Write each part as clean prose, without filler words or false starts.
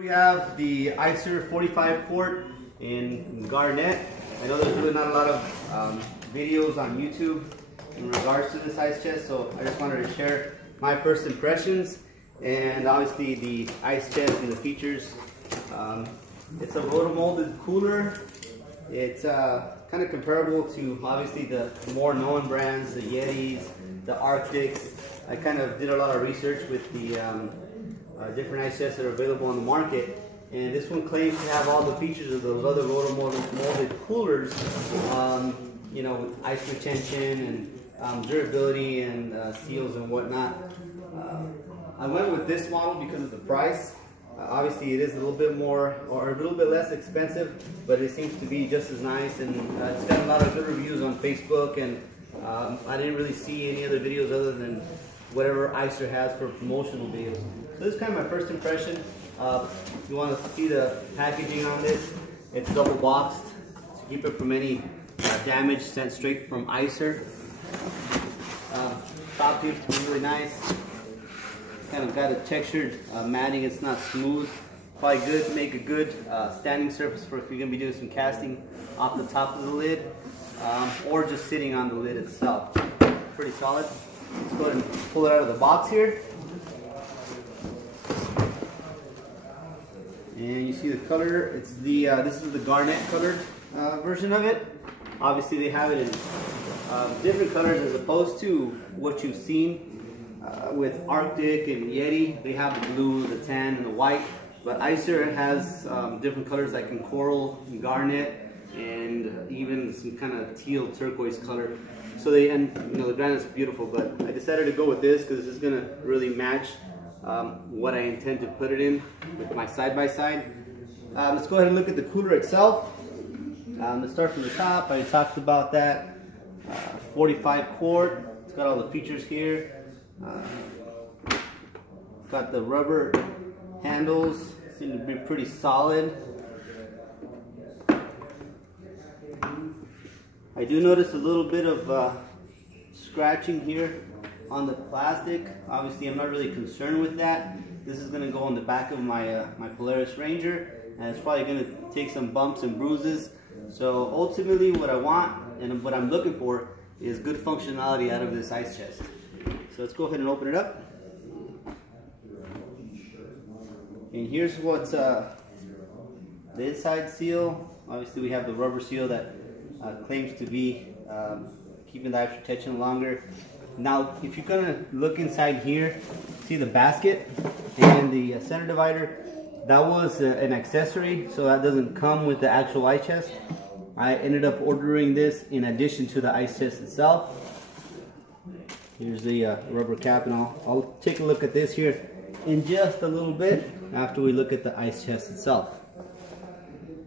We have the Icer 45 quart in garnet. I know there's really not a lot of videos on YouTube in regards to this ice chest, so I just wanted to share my first impressions and obviously the ice chest and the features. It's a roto molded cooler. It's kind of comparable to obviously the more known brands, the Yetis, the Arctics. I kind of did a lot of research with the different ice chests that are available on the market, and this one claims to have all the features of those other roto molded coolers, you know, with ice retention and durability and seals and whatnot. I went with this model because of the price. Obviously it is a little bit more or a little bit less expensive, but it seems to be just as nice, and it's got a lot of good reviews on Facebook, and I didn't really see any other videos other than whatever Icer has for promotional videos. So this is kind of my first impression. If you want to see the packaging on this, it's double boxed to keep it from any damage sent straight from Icer. Top seems to be really nice. Kind of got a textured matting. It's not smooth. Probably good to make a good standing surface for if you're going to be doing some casting off the top of the lid, or just sitting on the lid itself. Pretty solid. Let's go ahead and pull it out of the box here. And you see the color. It's the this is the garnet colored version of it. Obviously they have it in different colors as opposed to what you've seen with Arctic and Yeti. They have the blue, the tan, and the white. But Icer has different colors like in coral, and garnet, and even some kind of teal turquoise color. So they, and you know, the granite's beautiful, but I decided to go with this because this is gonna really match what I intend to put it in with my side-by-side. Let's go ahead and look at the cooler itself. Let's start from the top. I talked about that. 45 quart. It's got all the features here. Got the rubber handles. Seem to be pretty solid. I do notice a little bit of scratching here on the plastic. Obviously I'm not really concerned with that. This is going to go on the back of my my Polaris Ranger, and it's probably going to take some bumps and bruises. So ultimately what I want and what I'm looking for is good functionality out of this ice chest. So let's go ahead and open it up. And here's what's the inside seal. Obviously we have the rubber seal that claims to be keeping the ice retention longer. Now if you're gonna look inside here, see the basket and the center divider, that was an accessory, so that doesn't come with the actual ice chest. I ended up ordering this in addition to the ice chest itself. Here's the rubber cap, and I'll take a look at this here in just a little bit after we look at the ice chest itself.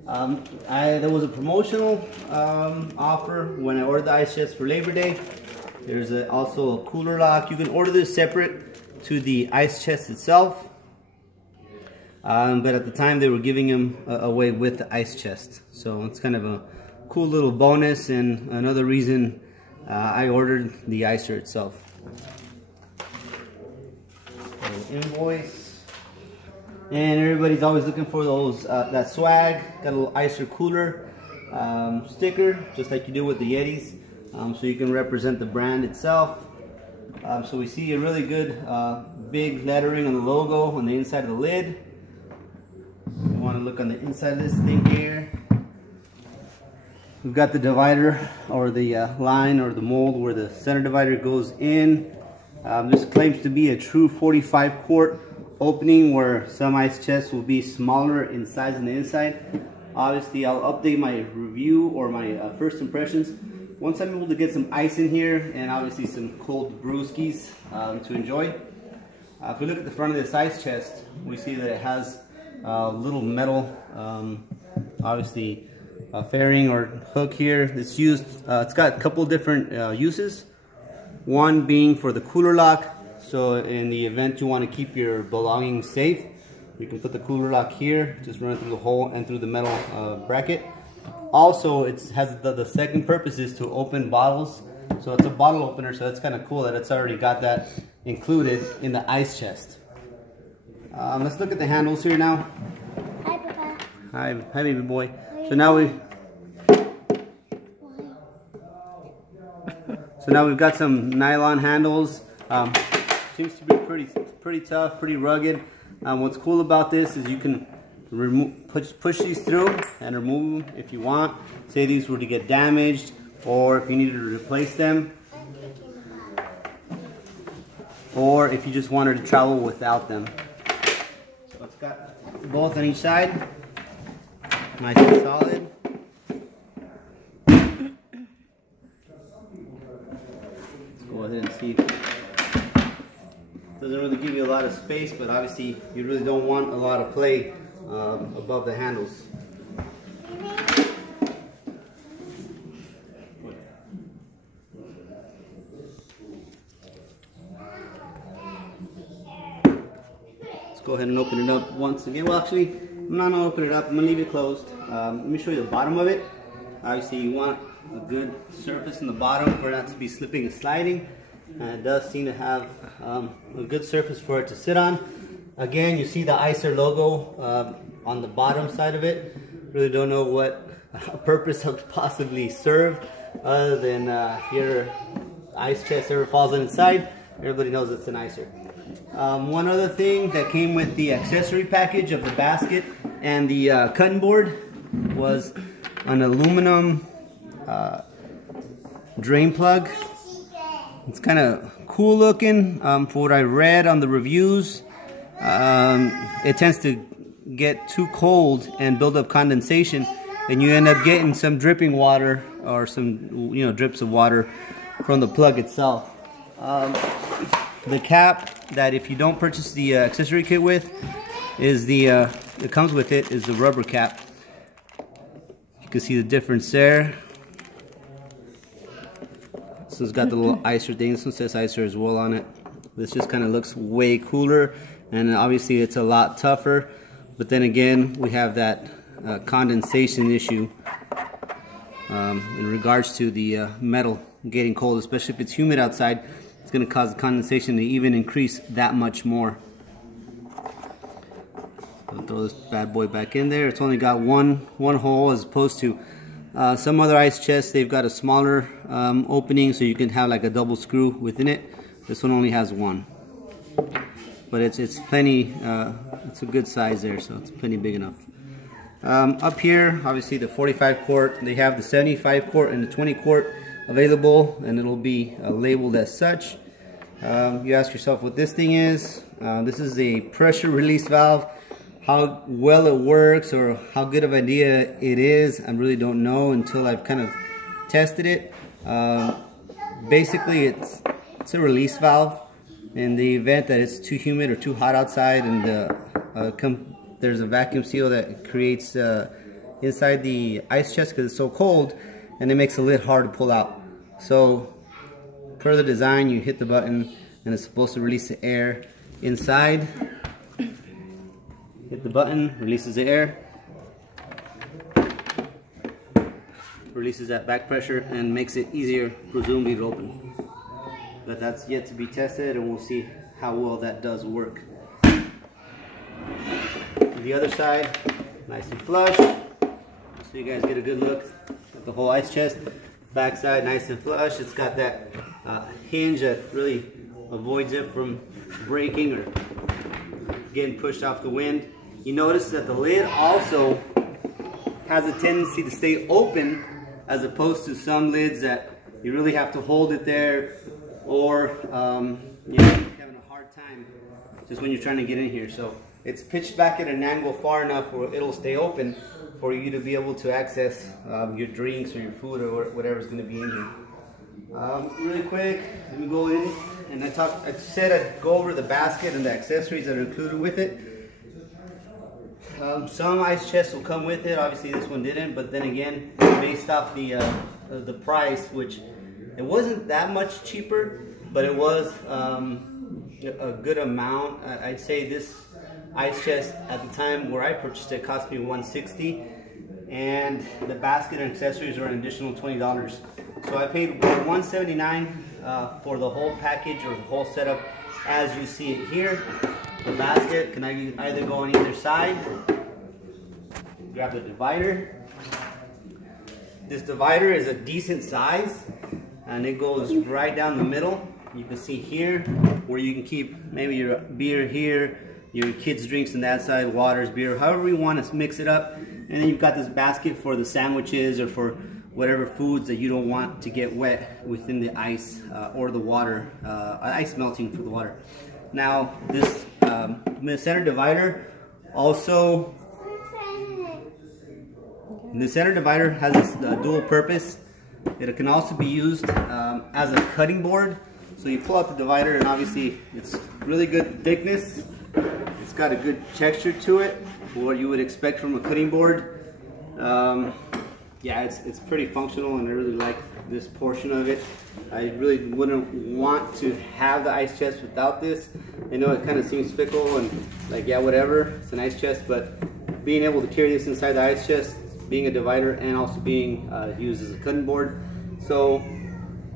There was a promotional offer when I ordered the ice chest for Labor Day. There's also a cooler lock. You can order this separate to the ice chest itself, but at the time they were giving them away with the ice chest. So it's kind of a cool little bonus, and another reason I ordered the Icer itself. Invoice, and everybody's always looking for those that swag. Got a little Icer cooler sticker, just like you do with the Yetis, so you can represent the brand itself. So we see a really good big lettering on the logo on the inside of the lid. You want to look on the inside of this thing here. We've got the divider, or the line or the mold where the center divider goes in. This claims to be a true 45 quart opening, where some ice chests will be smaller in size on the inside. Obviously I'll update my review or my first impressions once I'm able to get some ice in here, and obviously some cold brewskis to enjoy. If we look at the front of this ice chest, we see that it has a little metal, obviously fairing or hook here. It's used, it's got a couple different uses. One being for the cooler lock, so in the event you want to keep your belongings safe, you can put the cooler lock here, just run it through the hole and through the metal bracket. Also, it has the second purpose is to open bottles, so it's a bottle opener, so that's kind of cool that it's already got that included in the ice chest. Let's look at the handles here now. Hi, baby boy. So now we've got some nylon handles. Seems to be pretty tough, pretty rugged. What's cool about this is you can push these through and remove them if you want. Say these were to get damaged, or if you needed to replace them, or if you just wanted to travel without them. So it's got both on each side, nice and solid. Let's go ahead and see. Doesn't really give you a lot of space, but obviously you really don't want a lot of play above the handles. Let's go ahead and open it up once again. Well, actually, I'm not gonna open it up. I'm gonna leave it closed. Let me show you the bottom of it. Obviously, you want a good surface in the bottom for it not to be slipping and sliding. It does seem to have a good surface for it to sit on. Again, you see the Icer logo on the bottom side of it. Really don't know what purpose it possibly served, other than if your ice chest ever falls inside, everybody knows it's an Icer. One other thing that came with the accessory package of the basket and the cutting board was an aluminum drain plug. It's kind of cool looking. For what I read on the reviews, it tends to get too cold and build up condensation, and you end up getting some dripping water or some drips of water from the plug itself. The cap that, if you don't purchase the accessory kit with, is it comes with it is the rubber cap. You can see the difference there. This one's got the little Icer thing. This one says Icer as well on it. This just kind of looks way cooler, and obviously it's a lot tougher. But then again, we have that condensation issue in regards to the metal getting cold, especially if it's humid outside. It's going to cause the condensation to even increase that much more. I'll throw this bad boy back in there. It's only got one hole, as opposed to some other ice chests. They've got a smaller opening, so you can have like a double screw within it. This one only has one, but it's plenty. It's a good size there, so it's plenty big enough. Up here, obviously the 45 quart. They have the 75 quart and the 20 quart available, and it'll be labeled as such. You ask yourself what this thing is. This is a pressure release valve. How well it works or how good of an idea it is, I really don't know until I've kind of tested it. Basically, it's a release valve. In the event that it's too humid or too hot outside, and there's a vacuum seal that creates inside the ice chest because it's so cold, and it makes the lid hard to pull out. So per the design, you hit the button and it's supposed to release the air inside. Hit the button, releases the air, releases that back pressure, and makes it easier, presumably, to open. But that's yet to be tested, and we'll see how well that does work. The other side, nice and flush, so you guys get a good look at the whole ice chest. Back side, nice and flush. It's got that hinge that really avoids it from breaking or getting pushed off the wind. You notice that the lid also has a tendency to stay open, as opposed to some lids that you really have to hold it there, or you're having a hard time just when you're trying to get in here. So it's pitched back at an angle far enough where it'll stay open for you to be able to access your drinks or your food or whatever's going to be in here. Really quick, let me go in, and I said I'd go over the basket and the accessories that are included with it. Some ice chests will come with it. Obviously this one didn't, but then again, based off the price, which it wasn't that much cheaper, but it was a good amount. I'd say this ice chest at the time where I purchased it cost me $160, and the basket and accessories are an additional $20. So I paid $179 for the whole package, or the whole setup as you see it here. The basket can either go on either side. grab the divider. This divider is a decent size, and it goes right down the middle. You can see here where you can keep maybe your beer here, your kids' drinks on that side, waters, beer, however you want to mix it up. And then you've got this basket for the sandwiches or for whatever foods that you don't want to get wet within the ice or the water, ice melting for the water. Now this center divider also, the center divider has this dual purpose. It can also be used as a cutting board. So you pull out the divider, and obviously it's really good thickness. It's got a good texture to it, what you would expect from a cutting board. Yeah, it's pretty functional, and I really like this portion of it. I really wouldn't want to have the ice chest without this. I know it kind of seems fickle and like, yeah, whatever, it's an ice chest, but being able to carry this inside the ice chest, being a divider, and also being used as a cutting board. So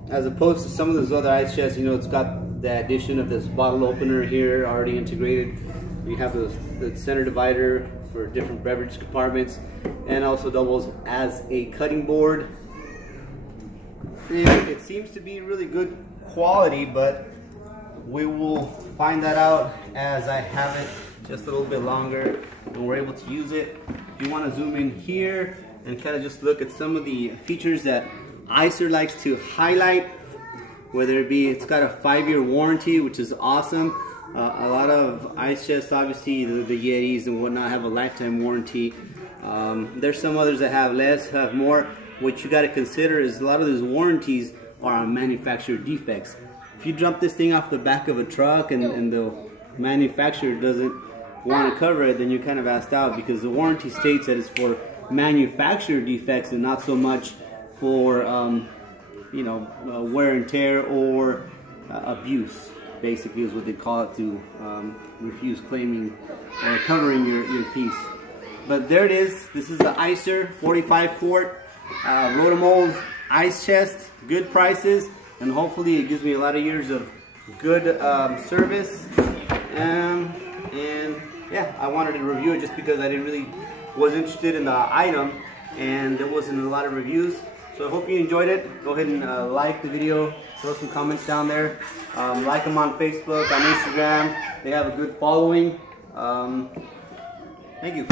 as opposed to some of those other ice chests, you know, it's got the addition of this bottle opener here already integrated. You have the center divider for different beverage compartments, and also doubles as a cutting board. And it seems to be really good quality, but we will find that out as I have it just a little bit longer and we're able to use it. If you want to zoom in here and kind of just look at some of the features that Icer likes to highlight, whether it be, it's got a 5-year warranty, which is awesome. A lot of ice chests, obviously the Yetis and whatnot, have a lifetime warranty. There's some others that have less, have more. What you got to consider is a lot of those warranties are on manufacturer defects. If you dump this thing off the back of a truck and the manufacturer doesn't want to cover it, then you're kind of asked out, because the warranty states that it's for manufacturer defects and not so much for you know, wear and tear or abuse, basically is what they call it, to refuse claiming or covering your piece. But there it is. This is the Icer 45 quart roto ice chest. Good prices, and hopefully it gives me a lot of years of good service. And yeah, I wanted to review it just because I was interested in the item, and there wasn't a lot of reviews. So I hope you enjoyed it. Go ahead and like the video, throw some comments down there. Like them on Facebook, on Instagram. They have a good following. Thank you.